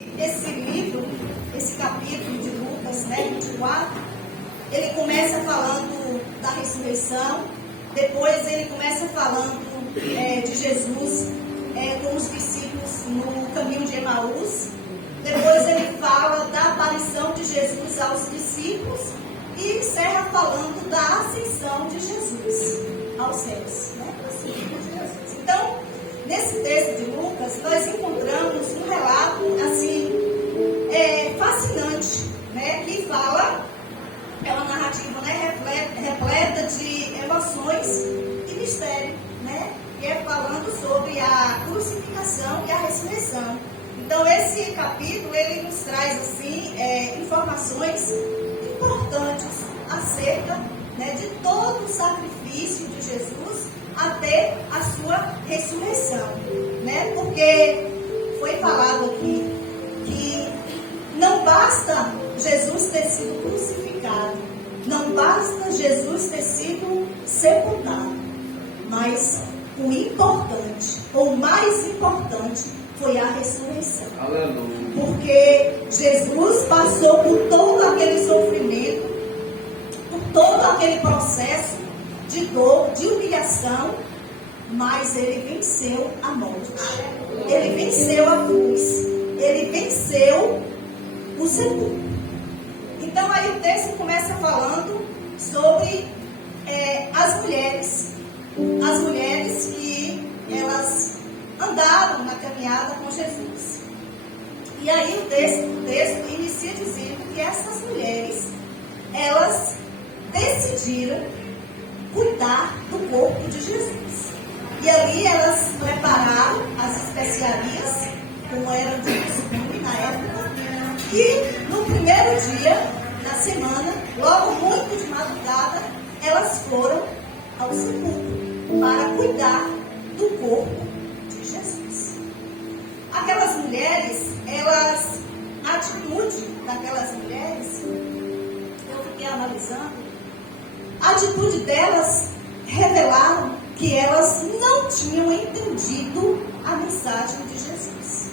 Esse livro, esse capítulo de Lucas, 24, ele começa falando da ressurreição, depois ele começa falando de Jesus com os discípulos no caminho de Emaús, depois ele fala da aparição de Jesus aos discípulos e encerra falando da ascensão de Jesus aos céus, né? Então, nesse texto de Lucas, nós encontramos um relato, assim, fascinante, né? Que fala, é uma narrativa, né? Repleta de emoções e mistério, né? Que é falando sobre a crucificação e a ressurreição. Então, esse capítulo, ele nos traz, assim, informações importantes acerca, né, de todo o sacrifício de Jesus até a sua ressurreição, né? Porque foi falado aqui que não basta Jesus ter sido crucificado, não basta Jesus ter sido sepultado, mas o importante, ou mais importante, foi a ressurreição. Aleluia. Porque Jesus passou por todo aquele sofrimento, por todo aquele processo de dor, de humilhação, mas ele venceu a morte. Ele venceu a cruz. Ele venceu o sepulcro. Então aí o texto começa falando sobre as mulheres. As mulheres que elas andaram na caminhada com Jesus. E aí o texto inicia dizendo que essas mulheres, elas decidiram cuidar do corpo de Jesus. E ali elas prepararam as especiarias, como era de costume na época. E no primeiro dia da semana, logo muito de madrugada, elas foram ao sepulcro para cuidar do corpo de Jesus. Aquelas mulheres, a atitude daquelas mulheres, eu fiquei analisando, a atitude delas revelaram que elas não tinham entendido a mensagem de Jesus.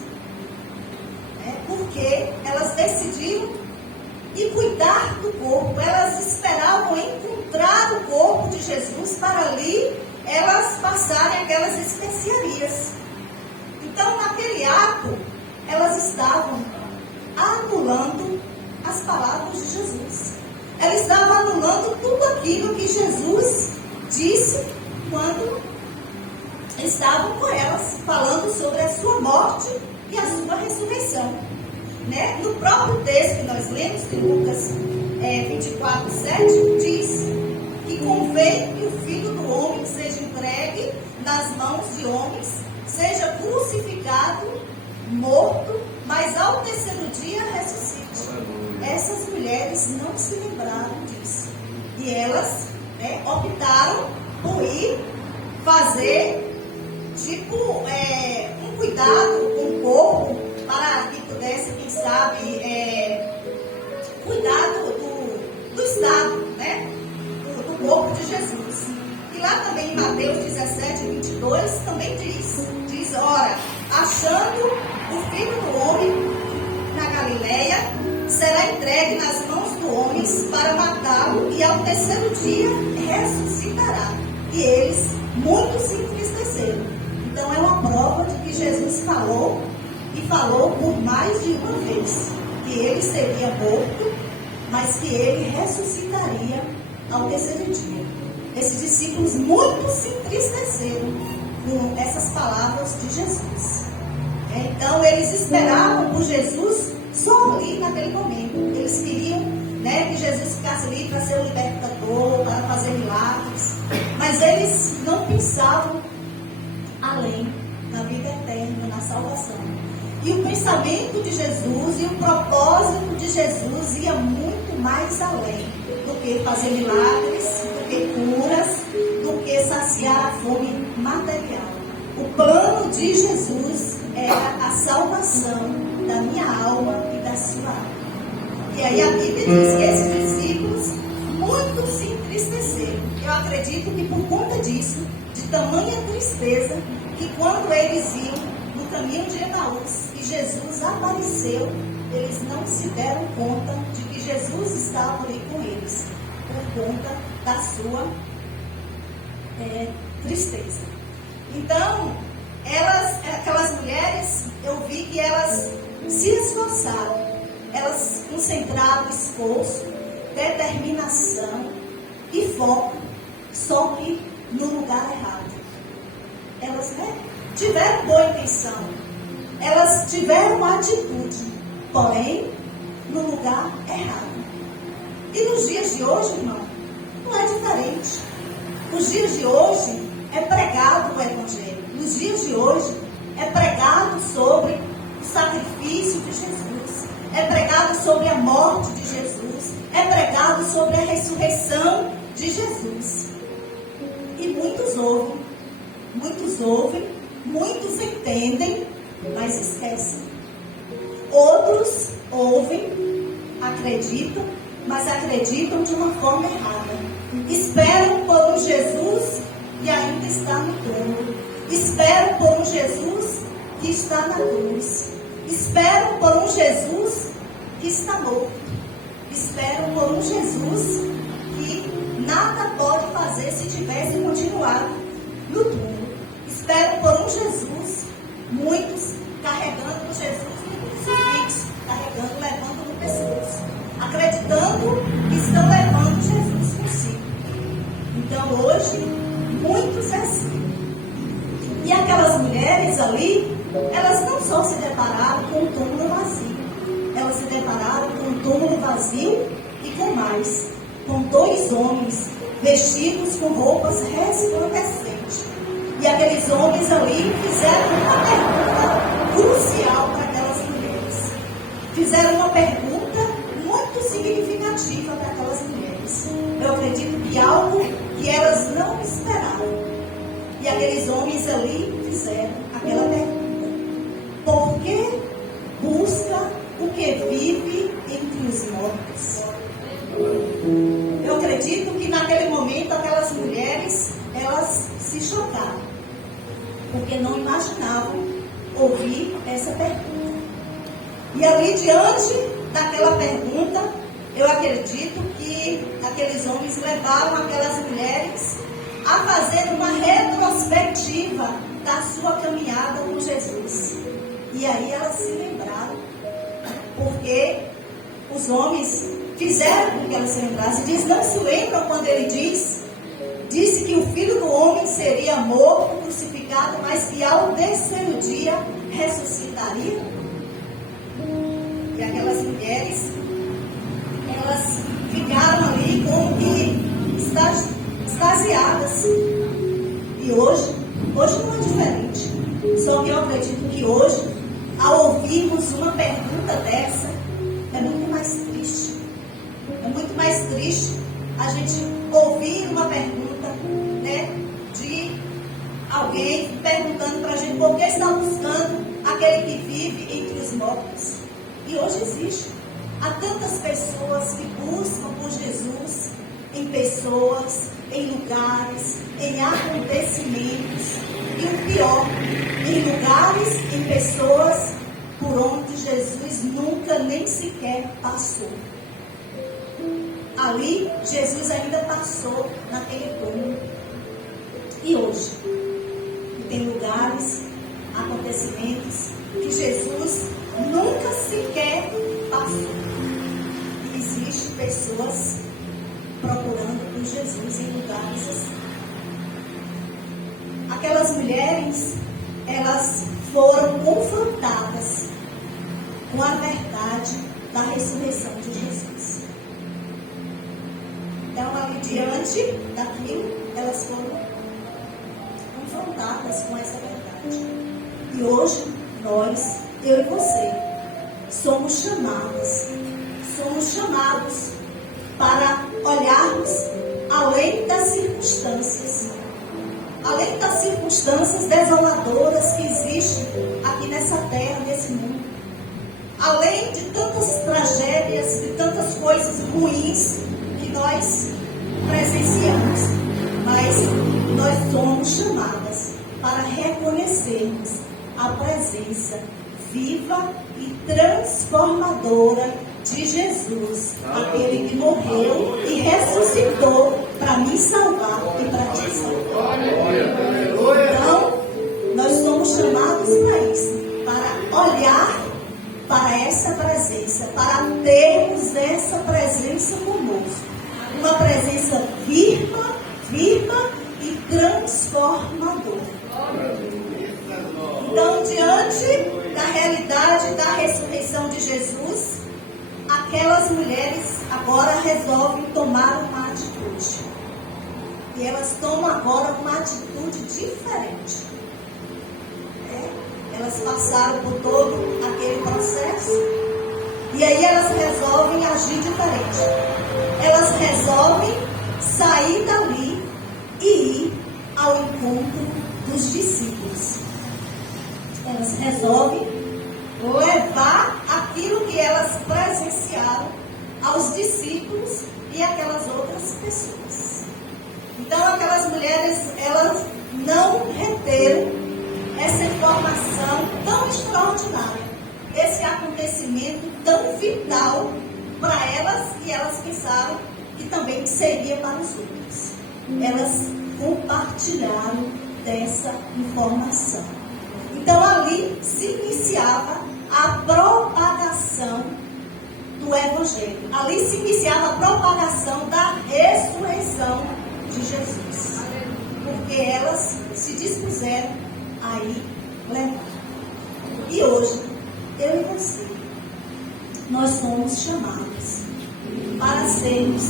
Porque elas decidiram ir cuidar do corpo, elas esperavam encontrar o corpo de Jesus para ali elas passarem aquelas especiarias. Então, naquele ato, elas estavam anulando as palavras de Jesus. Elas estavam anulando tudo aquilo que Jesus disse quando estavam com elas, falando sobre a sua morte e a sua ressurreição. Né? No próprio texto que nós lemos, de Lucas 24:7, diz que convém que o Filho do Homem seja entregue nas mãos de homens, seja crucificado, morto, mas ao terceiro dia ressuscite. Essas mulheres não se lembraram disso. E elas optaram por ir fazer, um cuidado com o corpo, para que pudesse, quem sabe, cuidar do estado, né? Do corpo de Jesus. E lá também em Mateus 17:22 também diz, ora, achando o Filho do Homem na Galileia, será entregue nas mãos dos homens para matá-lo, e ao terceiro dia ressuscitará. E eles muito se entristeceram. Então é uma prova de que Jesus falou, e falou por mais de uma vez, que ele seria morto, mas que ele ressuscitaria ao terceiro dia. Esses discípulos muito se entristeceram com essas palavras de Jesus. Então eles esperavam por Jesus só ali naquele momento. Eles queriam, que Jesus ficasse ali para ser o libertador, para fazer milagres, mas eles não pensavam além, na vida eterna, na salvação. E o pensamento de Jesus e o propósito de Jesus ia muito mais além do que fazer milagres, do que curas, do que saciar a fome material. O plano de Jesus era a salvação da minha alma e da sua alma. E aí a Bíblia diz que esses discípulos muito se entristeceram. Eu acredito que por conta disso, de tamanha tristeza, que quando eles iam no caminho de Emaús e Jesus apareceu, eles não se deram conta de que Jesus estava ali com eles, por conta da sua tristeza. Então, aquelas mulheres, eu vi que elas se esforçaram, elas concentraram esforço, determinação e foco, só que no lugar errado. Elas tiveram boa intenção, elas tiveram atitude, porém no lugar errado. E nos dias de hoje, irmão, não é diferente. Nos dias de hoje é pregado o Evangelho. Nos dias de hoje é pregado sobre o sacrifício de Jesus, é pregado sobre a morte de Jesus, é pregado sobre a ressurreição de Jesus. E muitos ouvem, muitos entendem, mas esquecem. Outros ouvem, acreditam, mas acreditam de uma forma errada. Esperam por um Jesus que ainda está no túmulo. Esperam por um Jesus que está na cruz. Esperam por um Jesus que está morto. Esperam por um Jesus que nada pode fazer se tivesse continuado no túmulo. Esperam por um Jesus, muitos carregando Jesus no crucifixo, carregando, levando no pescoço, acreditando que estão levando Jesus consigo. Então hoje, muitos assim. E aquelas mulheres ali, elas não só se depararam com um túmulo vazio, elas se depararam com um túmulo vazio e com mais, com dois homens vestidos com roupas resplandecentes. E aqueles homens ali fizeram uma pergunta crucial para aquelas mulheres. Fizeram uma pergunta muito significativa para aquelas mulheres. Eu acredito que algo que elas não esperavam. E aqueles homens ali fizeram aquela pergunta: por que busca o que vive entre os mortos? Eu acredito que naquele momento aquelas mulheres, elas se chocaram, porque não imaginavam ouvir essa pergunta. E ali diante daquela pergunta, eu acredito que aqueles homens levaram aquelas mulheres a fazer uma retrospectiva da sua caminhada com Jesus. E aí elas se lembraram, porque os homens fizeram com que elas se lembrassem. Diz, não se lembram quando ele disse que o Filho do Homem seria morto, crucificado, mas que ao terceiro dia ressuscitaria? E aquelas mulheres, elas ficaram ali como que extasiadas. E hoje não é diferente. Só que eu acredito que hoje, ao ouvirmos uma pergunta dessa, é muito mais triste. É muito mais triste a gente ouvir uma pergunta, de alguém perguntando para a gente por que está buscando aquele que vive entre os mortos. E hoje existe. Há tantas pessoas que buscam por Jesus em pessoas, em lugares, em acontecimentos. E o pior, em lugares, em pessoas por onde Jesus nunca nem sequer passou. Ali, Jesus ainda passou naquele túmulo. E hoje? Tem lugares, acontecimentos que Jesus nunca sequer passou. E existem pessoas procurando por Jesus em lugares assim. Aquelas mulheres, elas foram confrontadas com a verdade da ressurreição de Jesus. Então, ali diante daquilo, elas foram confrontadas com essa verdade. E hoje, nós, eu e você, somos chamados para olharmos além das circunstâncias desoladoras que existem aqui nessa terra, nesse mundo, além de tantas tragédias, de tantas coisas ruins que nós presenciamos, mas nós somos chamadas para reconhecermos a presença viva e transformadora de Jesus, aquele que morreu e ressuscitou para me salvar e para te salvar. Então, nós somos chamados para isso, para olhar para essa presença, para termos essa presença conosco. Uma presença viva e transformadora. Então, diante da realidade da ressurreição de Jesus, aquelas mulheres agora resolvem tomar uma atitude. E elas tomam agora uma atitude diferente. Elas passaram por todo aquele processo e aí elas resolvem agir diferente. Elas resolvem sair dali e ir ao encontro dos discípulos. Elas resolvem levar aquilo que elas presenciaram aos discípulos e aquelas outras pessoas. Então aquelas mulheres, elas não reteram essa informação tão extraordinária, esse acontecimento tão vital para elas, e elas pensaram que também seria para os outros. Elas compartilharam dessa informação. Então ali se iniciava a propagação do Evangelho. Ali se iniciava a propagação da ressurreição de Jesus. Porque elas se dispuseram aí levar. E hoje, eu e você, nós somos chamados para sermos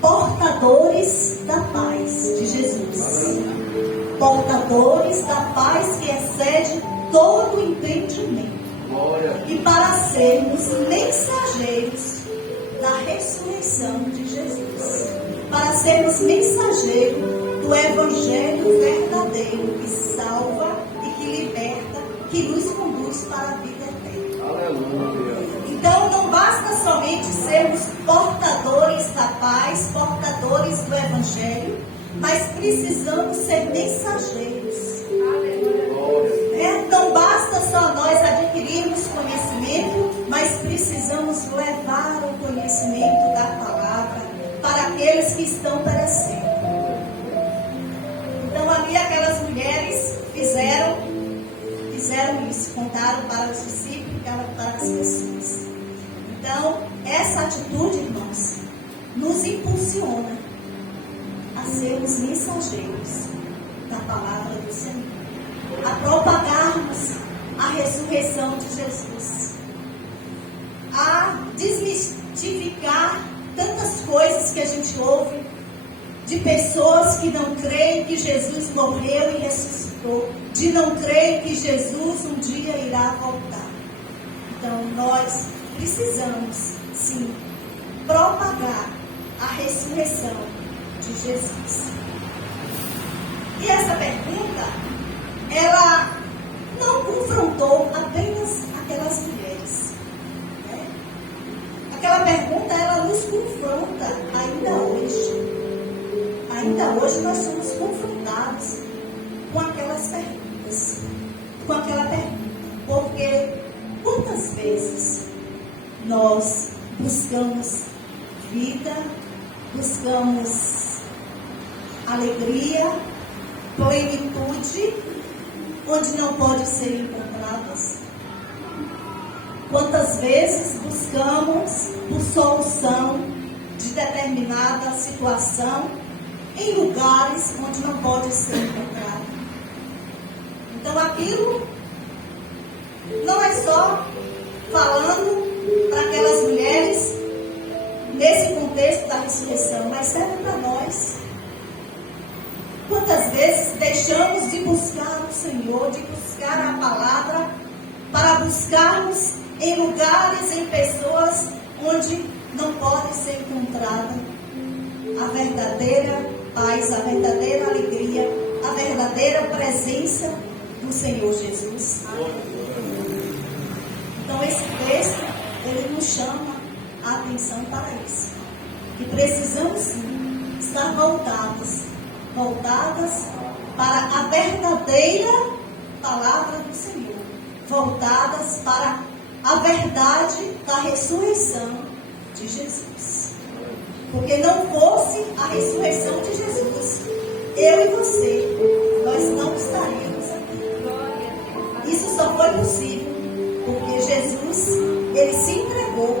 portadores da paz de Jesus. Portadores da paz que excede todo o entendimento. E para sermos mensageiros da ressurreição de Jesus. Para sermos mensageiros do Evangelho verdadeiro que salva e que liberta, que nos conduz para a vida eterna. Aleluia. Então não basta somente sermos portadores da paz, portadores do Evangelho, mas precisamos ser mensageiros. Aleluia. Não basta só nós adquirirmos conhecimento, mas precisamos levar o conhecimento da palavra para aqueles que estão perecendo. Então ali aquelas mulheres fizeram isso, contaram para os discípulos e para as pessoas. Então, essa atitude, irmãos, nos impulsiona a sermos mensageiros da palavra do Senhor, a propagarmos a ressurreição de Jesus, a desmistificar tantas coisas que a gente ouve de pessoas que não creem que Jesus morreu e ressuscitou, de não creem que Jesus um dia irá voltar. Então nós precisamos sim propagar a ressurreição de Jesus. E essa pergunta, ela não confrontou apenas aquelas mulheres, né? Aquela pergunta, ela nos confronta ainda hoje. Ainda hoje nós somos confrontados com aquelas perguntas, com aquela pergunta, porque quantas vezes nós buscamos vida, buscamos alegria, plenitude, onde não pode ser encontradas? Quantas vezes buscamos por solução de determinada situação em lugares onde não pode ser encontrado? Então aquilo não é só falando para aquelas mulheres nesse contexto da ressurreição, mas serve para nós. Quantas vezes deixamos de buscar o Senhor, de buscar a palavra, para buscarmos em lugares, em pessoas onde não pode ser encontrada a verdadeira paz, a verdadeira alegria, a verdadeira presença do Senhor Jesus. Então esse texto, ele nos chama a atenção para isso. E precisamos sim estar voltadas para a verdadeira palavra do Senhor, voltadas para a verdade da ressurreição de Jesus. Porque não fosse a ressurreição de Jesus, eu e você, nós não estaríamos aqui. Isso só foi possível porque Jesus, ele se entregou,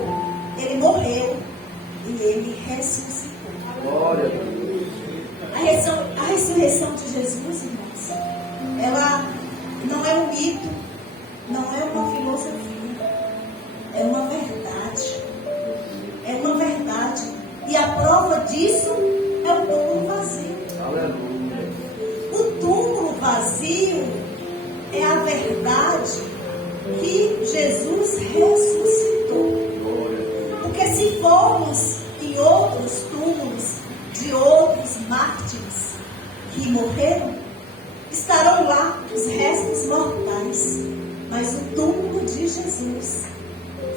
ele morreu e ele ressuscitou. Glória a Deus. A ressurreição de Jesus, irmãos, ela não é um mito, não é uma filosofia, é uma verdade. É uma verdade. E a prova disso é o túmulo vazio. Aleluia. O túmulo vazio é a verdade que Jesus ressuscitou. Porque se formos em outros túmulos de outros mártires que morreram, estarão lá os restos mortais. Mas o túmulo de Jesus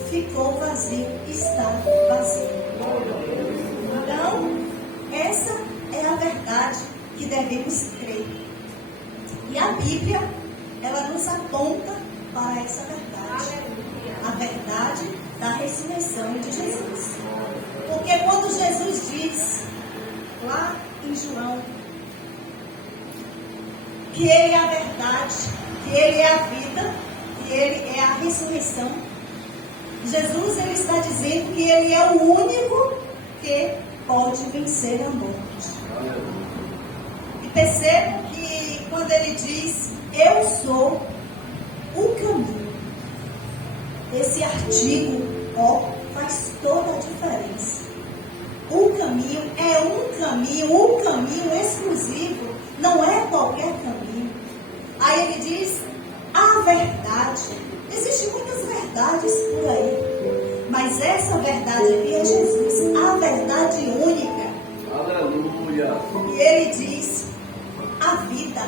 ficou vazio, está vazio. Então, essa é a verdade que devemos crer. E a Bíblia, ela nos aponta para essa verdade. A verdade da ressurreição de Jesus. Porque quando Jesus diz, lá em João, que Ele é a verdade, que Ele é a vida, que Ele é a ressurreição, Jesus, ele está dizendo que Ele é o único que pode vencer a morte. E percebo que quando Ele diz, eu sou o caminho, esse artigo, faz toda a diferença. O caminho é um caminho exclusivo, não é qualquer caminho. Aí ele diz, a verdade. Existem muitas verdades por aí, mas essa verdade aqui é Jesus, a verdade única. Aleluia. E ele diz, a vida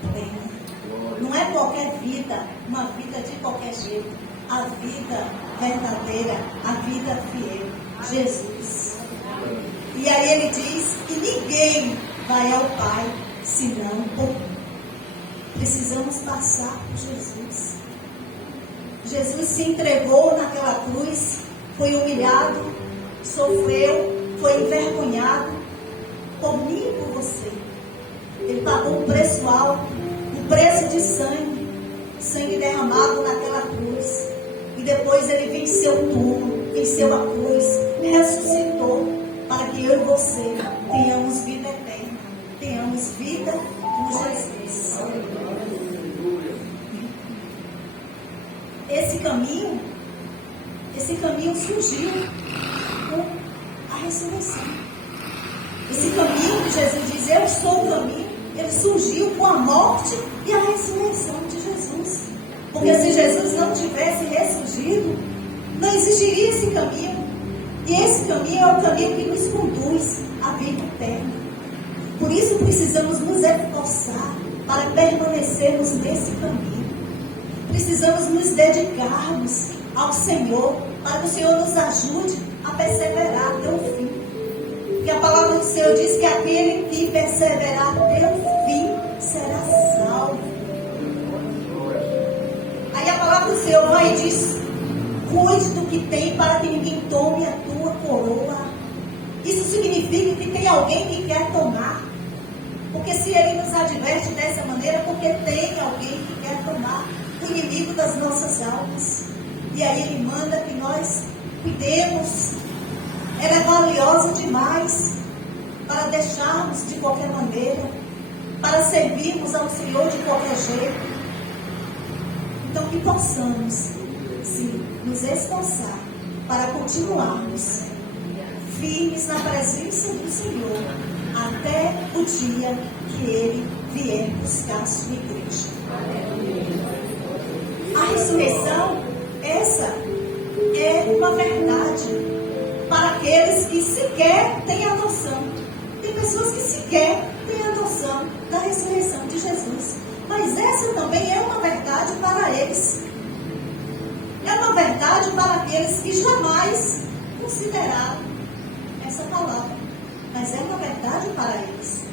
plena. Não é qualquer vida, uma vida de qualquer jeito. A vida verdadeira, a vida fiel, Jesus. E aí ele diz que ninguém vai ao Pai senão por mim. Precisamos passar por Jesus. Jesus se entregou naquela cruz, foi humilhado, sofreu, foi envergonhado por mim e por você. Ele pagou um preço alto, um preço de sangue derramado naquela cruz. E depois ele venceu o túmulo, venceu a cruz, ressuscitou para que eu e você tenhamos vida eterna, tenhamos vida com Jesus. Esse caminho surgiu com a ressurreição. Esse caminho que Jesus diz, eu sou o caminho, ele surgiu com a morte e a ressurreição de Jesus. Porque se Jesus não tivesse ressurgido, não existiria esse caminho. E esse caminho é o caminho que nos conduz à vida eterna. Por isso precisamos nos esforçar para permanecermos nesse caminho. Precisamos nos dedicarmos ao Senhor, para que o Senhor nos ajude a perseverar até o fim. Porque a palavra do Senhor diz que aquele que perseverar até o fim será salvo. Aí a palavra do Senhor vai e diz, cuide do que tem para que ninguém tome a tua coroa. Isso significa que tem alguém que quer tomar. Porque se ele nos adverte dessa maneira, porque tem alguém que quer tomar o inimigo das nossas almas. E aí ele manda que nós cuidemos. Ela é valiosa demais para deixarmos de qualquer maneira, para servirmos ao Senhor de qualquer jeito. Então que possamos, sim, nos esforçar para continuarmos firmes na presença do Senhor até o dia que Ele vier buscar a sua igreja. A ressurreição, essa é uma verdade para aqueles que sequer têm a noção. Tem pessoas que sequer têm a noção da ressurreição de Jesus. Mas essa também é uma verdade para eles. É uma verdade para aqueles que jamais consideraram essa palavra. Mas é uma verdade para eles.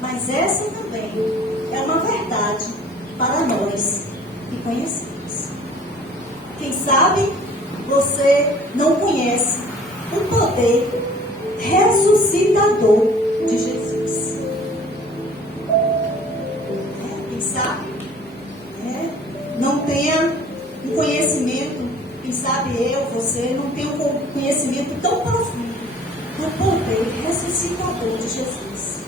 Mas essa também é uma verdade para nós que conhecemos. Quem sabe você não conhece o poder ressuscitador de Jesus. Quem sabe não tenha um conhecimento, quem sabe eu, você, não tem um conhecimento tão profundo do poder ressuscitador de Jesus.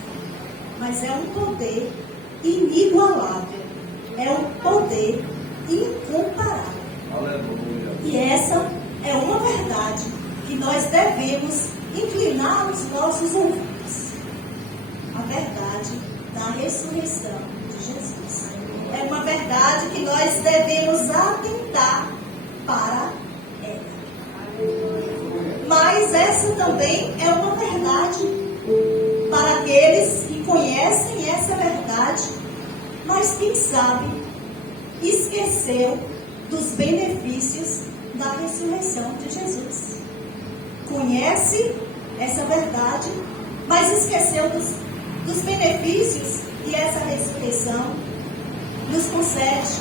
Mas é um poder inigualável, é um poder incomparável. Aleluia. E essa é uma verdade que nós devemos inclinar os nossos ouvidos. A verdade da ressurreição de Jesus. É uma verdade que nós devemos atentar para ela. Mas essa também é uma verdade para aqueles que conhecem essa verdade, mas quem sabe esqueceu dos benefícios da ressurreição de Jesus. Conhece essa verdade, mas esqueceu dos benefícios que essa ressurreição nos concede,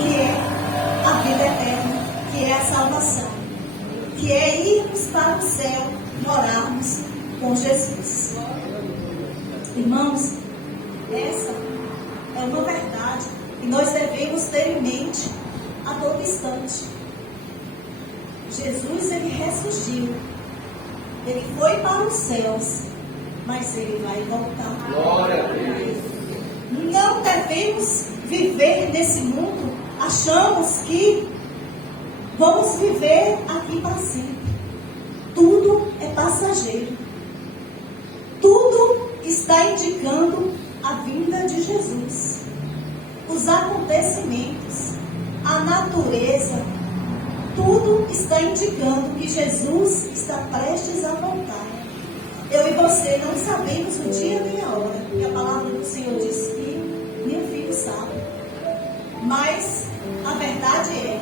que é a vida eterna, que é a salvação, que é irmos para o céu, morarmos com Jesus. Irmãos, essa é uma verdade que nós devemos ter em mente a todo instante. Jesus, ele ressurgiu, ele foi para os céus, mas ele vai voltar. Glória a Deus. Não devemos viver nesse mundo, achamos que vamos viver aqui para sempre. Tudo é passageiro. Tudo está indicando a vinda de Jesus. Os acontecimentos, a natureza, tudo está indicando que Jesus está prestes a voltar. Eu e você não sabemos o dia nem a hora, porque a palavra do Senhor diz que meu filho sabe. Mas a verdade é,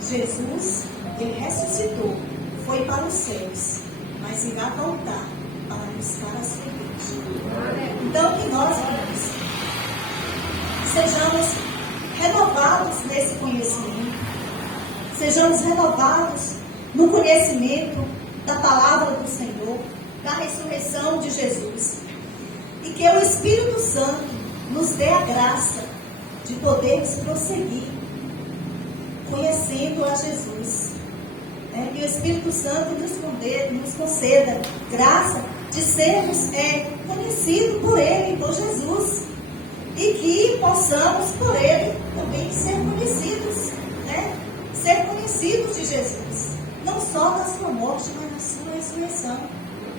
Jesus, ele ressuscitou, foi para os céus, mas irá voltar para buscar a sua igreja. Então que nós, irmãos, sejamos renovados nesse conhecimento, sejamos renovados no conhecimento da palavra do Senhor, da ressurreição de Jesus. E que o Espírito Santo nos dê a graça de podermos prosseguir conhecendo a Jesus. Que o Espírito Santo nos conceda graça de sermos conhecidos por Ele, por Jesus. E que possamos por Ele também ser conhecidos, ser conhecidos de Jesus. Não só na sua morte, mas na sua ressurreição.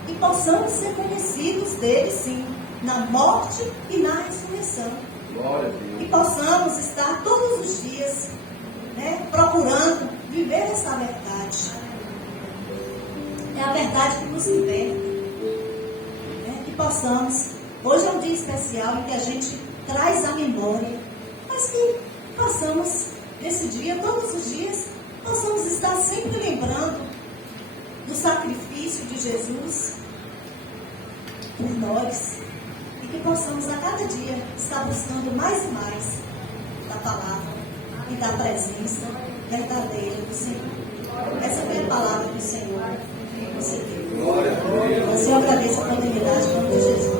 E possamos ser conhecidos dele, sim, na morte e na ressurreição. Glória a Deus. E possamos estar todos os dias procurando viver essa verdade. É a verdade que nos liberta. Que possamos. Hoje é um dia especial em que a gente traz a memória, mas que possamos, nesse dia, todos os dias, possamos estar sempre lembrando do sacrifício de Jesus por nós, e que possamos a cada dia estar buscando mais e mais da palavra e da presença verdadeira do Senhor. Essa foi a palavra do Senhor que você deu. Glória a Deus. Assim eu agradeço a oportunidade em nome de Jesus.